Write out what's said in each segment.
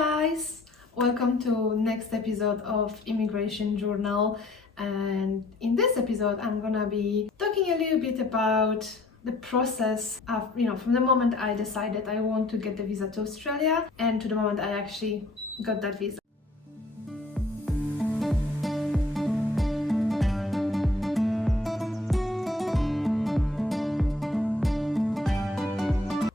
guys! Welcome to next episode of Immigration Journal, and in this episode I'm gonna be talking a little bit about the process of, from the moment I decided I want to get the visa to Australia and to the moment I actually got that visa.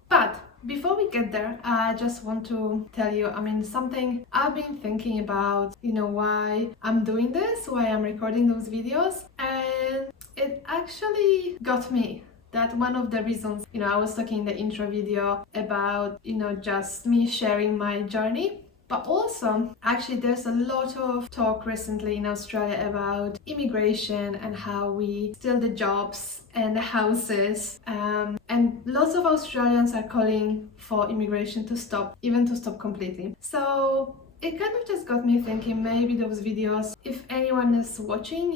But before we get there, I just want to tell you, something I've been thinking about, why I'm doing this, why I'm recording those videos, and it actually got me that one of the reasons, I was talking in the intro video about, just me sharing my journey. But also, actually, there's a lot of talk recently in Australia about immigration and how we steal the jobs and the houses. And lots of Australians are calling for immigration to stop, even to stop completely. So it kind of just got me thinking, maybe those videos, if anyone is watching,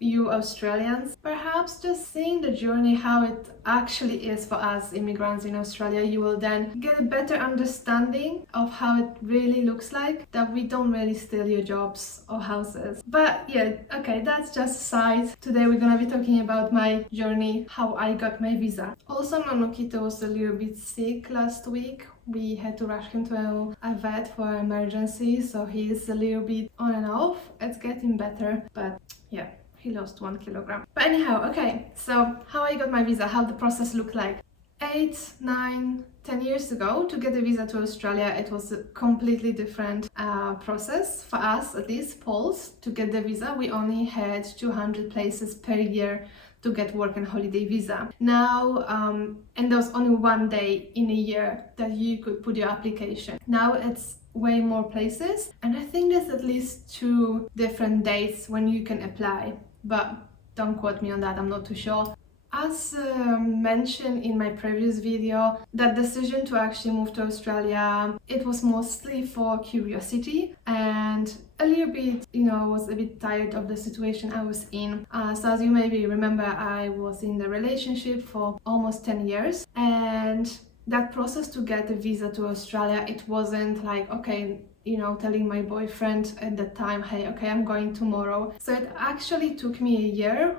you Australians, perhaps just seeing the journey, how it actually is for us immigrants in Australia, you will then get a better understanding of how it really looks like, that we don't really steal your jobs or houses. But yeah, okay, that's just a side. Today we're gonna be talking about my journey, how I got my visa. Also, Nonokito was a little bit sick last week. We had to rush him to a vet for emergency, so he's a little bit on and off. It's getting better, but yeah, he lost 1 kilogram. But anyhow, okay, so how I got my visa, how the process looked like. 8, 9, 10 years ago, to get a visa to Australia, it was a completely different process for us, at least Poles. To get the visa, we only had 200 places per year to get work and holiday visa. Now, and there was only one day in a year that you could put your application. Now it's way more places, and I think there's at least 2 different dates when you can apply, but don't quote me on that, I'm not too sure. As mentioned in my previous video, that decision to actually move to Australia, it was mostly for curiosity and a little bit, I was a bit tired of the situation I was in. So as you maybe remember, I was in the relationship for almost 10 years, and that process to get a visa to Australia, it wasn't like, okay, telling my boyfriend at the time, hey, okay, I'm going tomorrow. So it actually took me a year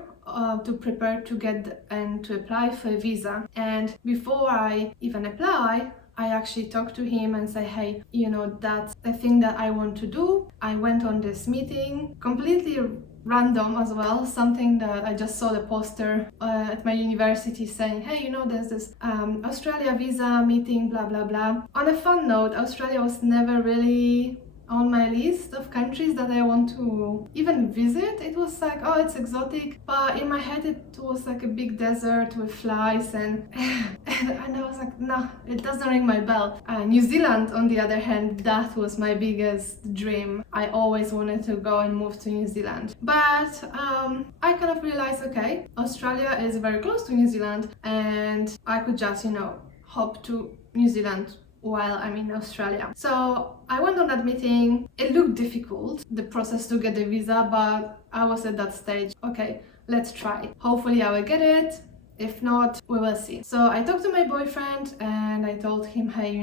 to prepare to get and to apply for a visa. And before I even apply, I actually talked to him and say, hey, that's a thing that I want to do. I went on this meeting, completely random as well, something that I just saw the poster at my university saying, hey, there's this Australia visa meeting, blah, blah, blah. On a fun note, Australia was never really on my list of countries that I want to even visit. It was like, oh, it's exotic, but in my head it was like a big desert with flies and and I was like, no, it doesn't ring my bell. New Zealand, on the other hand, that was my biggest dream. I always wanted to go and move to New Zealand, but I kind of realized, okay, Australia is very close to New Zealand and I could just, hop to New Zealand while I'm in Australia. So I went on that meeting. It looked difficult, the process to get the visa, but I was at that stage, okay, let's try. Hopefully I will get it. If not, we will see. So I talked to my boyfriend and I told him, hey,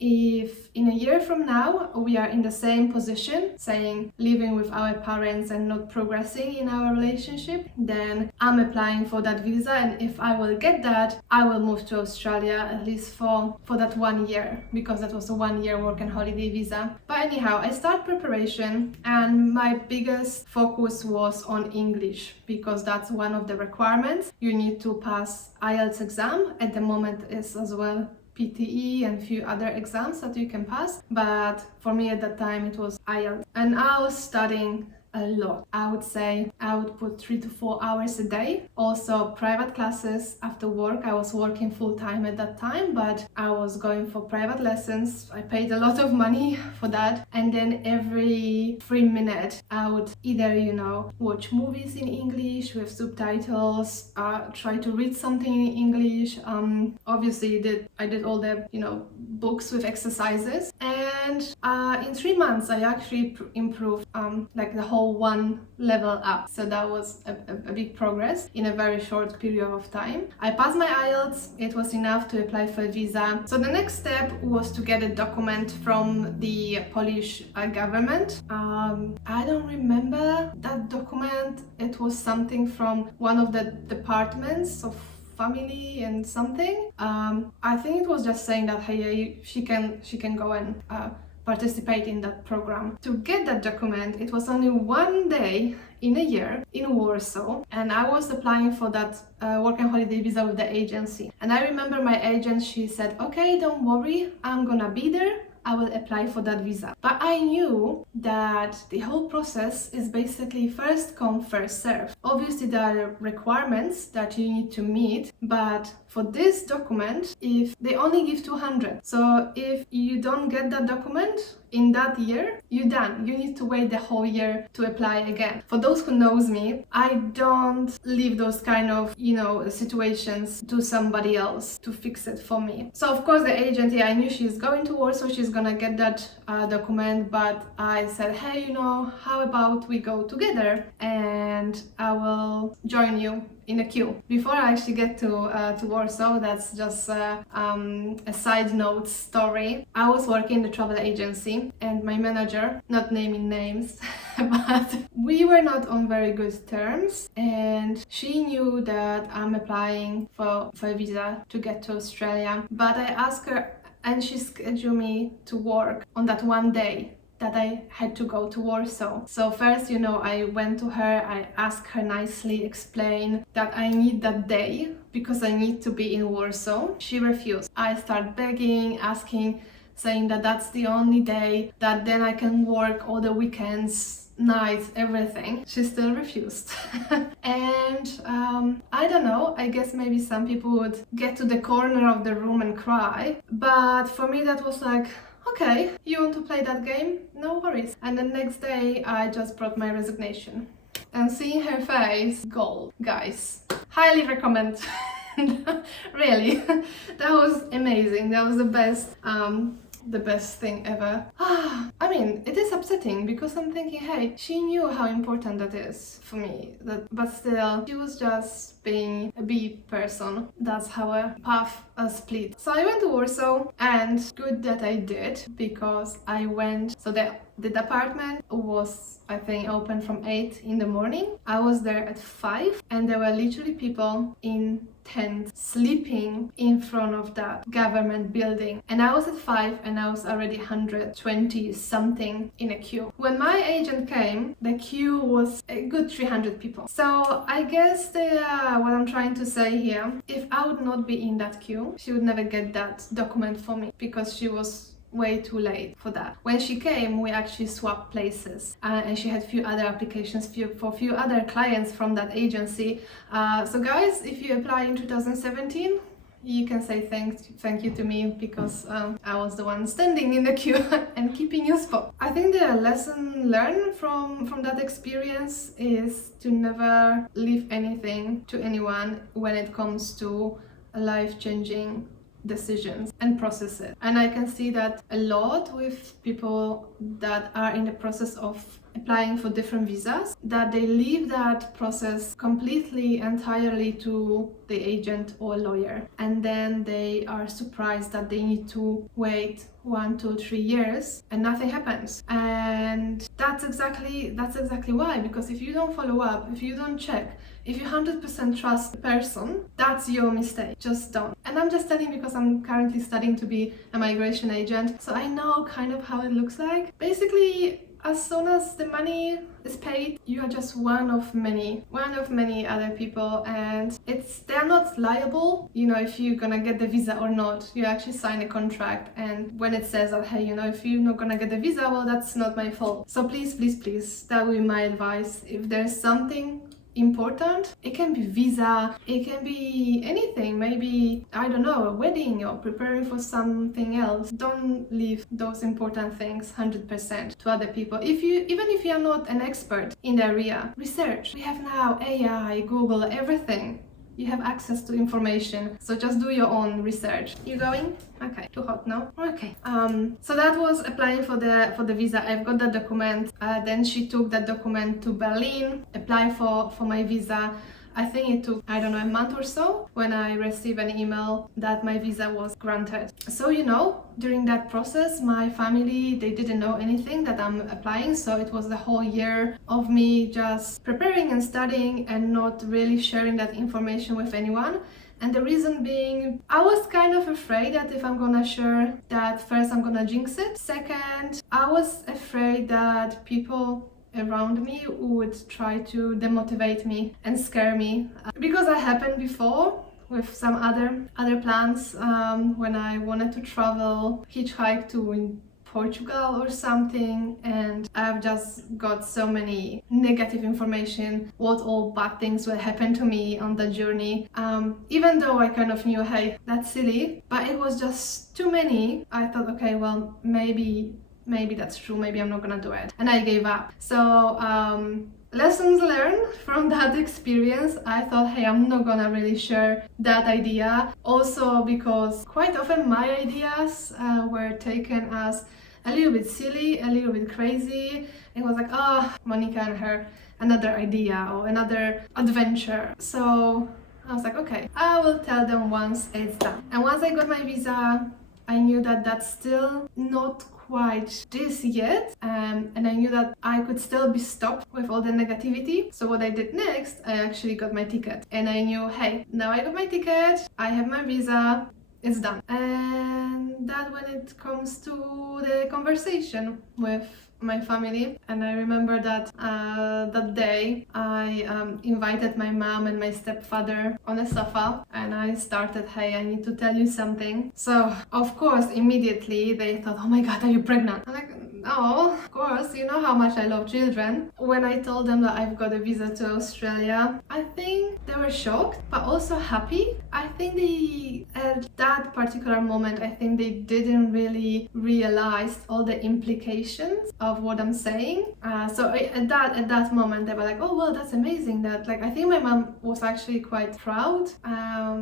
if in a year from now we are in the same position, saying living with our parents and not progressing in our relationship, then I'm applying for that visa, and if I will get that, I will move to Australia at least for that 1 year, because that was a 1 year work and holiday visa. But anyhow, I start preparation and my biggest focus was on English, because that's one of the requirements. You need to pass IELTS exam. At the moment is as well PTE and a few other exams that you can pass, but for me at that time it was IELTS, and I was studying a lot. I would say I would put 3 to 4 hours a day. Also private classes after work. I was working full-time at that time, but I was going for private lessons. I paid a lot of money for that, and then every 3 minutes I would either watch movies in English with subtitles, try to read something in English. Obviously I did all the books with exercises, and in 3 months I actually improved like the whole one level up. So that was a big progress in a very short period of time. I passed my IELTS. It was enough to apply for a visa. So the next step was to get a document from the Polish government. I don't remember that document. It was something from one of the departments of family and something. I think it was just saying that hey, she can go and participate in that program. To get that document, it was only one day in a year in Warsaw, and I was applying for that work and holiday visa with the agency. And I remember my agent, she said, okay, don't worry, I'm gonna be there. I will apply for that visa. But I knew that the whole process is basically first come, first serve. Obviously, there are requirements that you need to meet, but for this document, if they only give 200, so if you don't get that document in that year, you're done. You need to wait the whole year to apply again. For those who knows me, I don't leave those kind of, situations to somebody else to fix it for me. So of course the agent, I knew she's going to Warsaw, she's gonna get that document, but I said, hey, how about we go together and I will join you in a queue. Before I actually get to Warsaw, that's just a side note story. I was working in the travel agency and my manager, not naming names, but we were not on very good terms, and she knew that I'm applying for a visa to get to Australia. But I asked her, and she scheduled me to work on that one day that I had to go to Warsaw. So first, I went to her, I asked her nicely, explain that I need that day because I need to be in Warsaw. She refused. I started begging, asking, saying that that's the only day, that then I can work all the weekends, nights, everything. She still refused. And I don't know, I guess maybe some people would get to the corner of the room and cry, but for me that was like, okay, you want to play that game? No worries. And the next day I just brought my resignation. And seeing her face, gold. Guys, highly recommend. Really, that was amazing. That was the best thing ever. I mean, it is upsetting because I'm thinking, hey, she knew how important that is for me, but still, she was just being a B person. That's how a path split. So I went to Warsaw, and good that I did, because I went, so the department was, I think, open from 8 in the morning. I was there at 5, and there were literally people in tents sleeping in front of that government building. And I was at 5 and I was already 120 something in a queue. When my agent came, the queue was a good 300 people. So I guess what I'm trying to say here, if I would not be in that queue, she would never get that document for me because she was way too late for that. When she came, we actually swapped places, and she had few other applications for few other clients from that agency. So guys, if you apply in 2017, you can say thank you to me, because I was the one standing in the queue and keeping your spot. I think the lesson learned from that experience is to never leave anything to anyone when it comes to life-changing decisions and process it. And I can see that a lot with people that are in the process of applying for different visas, that they leave that process completely, entirely to the agent or lawyer, and then they are surprised that they need to wait 1, 2, 3 years and nothing happens. And that's exactly why, because if you don't follow up, if you don't check, if you 100% trust the person, that's your mistake. Just don't. And I'm just telling because I'm currently studying to be a migration agent, so I know kind of how it looks like. Basically, as soon as the money is paid, you are just one of many other people, and they're not liable, if you're gonna get the visa or not. You actually sign a contract, and when it says that, hey, if you're not gonna get the visa, well, that's not my fault. So please, that would be my advice. If there's something important, it can be visa, it can be anything, maybe, I don't know, a wedding or preparing for something else. Don't leave those important things 100% to other people. Even if you're not an expert in the area, research. We have now AI, Google, everything. you have access to information, so just do your own research. You going? Okay, too hot now. Okay. So that was applying for the visa. I've got the document. Then she took that document to Berlin, apply for my visa. I think it took, I don't know, a month or so when I received an email that my visa was granted. So, you know, during that process, my family, they didn't know anything that I'm applying. So it was the whole year of me just preparing and studying and not really sharing that information with anyone. And the reason being, I was kind of afraid that if I'm gonna share that, first I'm gonna jinx it. Second, I was afraid that people around me would try to demotivate me and scare me, because that happened before with some other plans, when I wanted to travel, hitchhike to Portugal or something, and I've just got so many negative information, what all bad things will happen to me on the journey. Even though I kind of knew, hey, that's silly, but it was just too many. I thought, okay, well, maybe that's true, maybe I'm not gonna do it, and I gave up. So lessons learned from that experience. I thought, hey, I'm not gonna really share that idea, also because quite often my ideas were taken as a little bit silly, a little bit crazy. It was like, oh, Monika and her, another idea or another adventure. So I was like, okay, I will tell them once it's done. And once I got my visa, I knew that that's still not quite this yet, and I knew that I could still be stopped with all the negativity. So what I did next, I actually got my ticket, and I knew, hey, now I got my ticket, I have my visa, it's done. And that when it comes to the conversation with my family, and I remember that that day I invited my mom and my stepfather on a sofa, and I started, hey, I need to tell you something. So of course immediately they thought, oh my god, are you pregnant? I'm like, no, of course, you know how much I love children. When I told them that I've got a visa to Australia, I think they were shocked but also happy. I think they, at that particular moment, I think they didn't really realize all the implications of what I'm saying. So at that moment they were like, oh well, that's amazing. That, like, I think my mom was actually quite proud.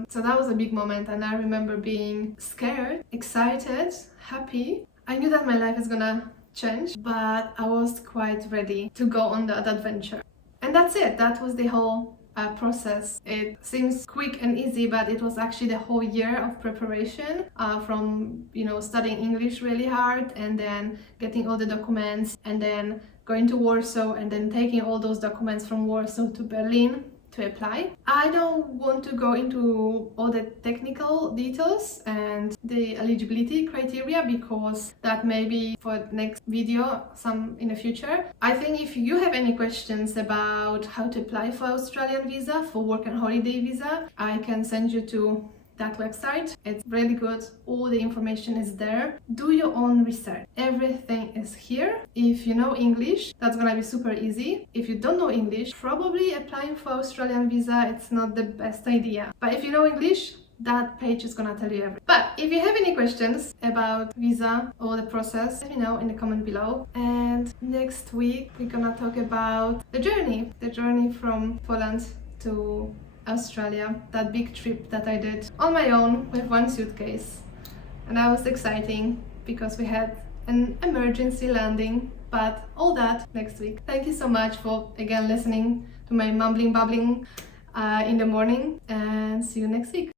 So that was a big moment, and I remember being scared, excited, happy. I knew that my life is gonna change, but I was quite ready to go on that adventure. And that's it. That was the whole process. It seems quick and easy, but it was actually the whole year of preparation, from, you know, studying English really hard, and then getting all the documents, and then going to Warsaw, and then taking all those documents from Warsaw to Berlin to apply. I don't want to go into all the technical details and the eligibility criteria, because that may be for the next video, some in the future. I think if you have any questions about how to apply for Australian visa, for work and holiday visa, I can send you to that website. It's really good. All the information is there. Do your own research. Everything is here. If you know English, that's gonna be super easy. If you don't know English, probably applying for Australian visa, it's not the best idea. But if you know English, that page is gonna tell you everything. But if you have any questions about visa or the process, let me know in the comment below. And next week we're gonna talk about the journey from Poland to Australia, that big trip that I did on my own with one suitcase. And that was exciting because we had an emergency landing, but all that next week. Thank you so much for again listening to my mumbling babbling in the morning, and see you next week.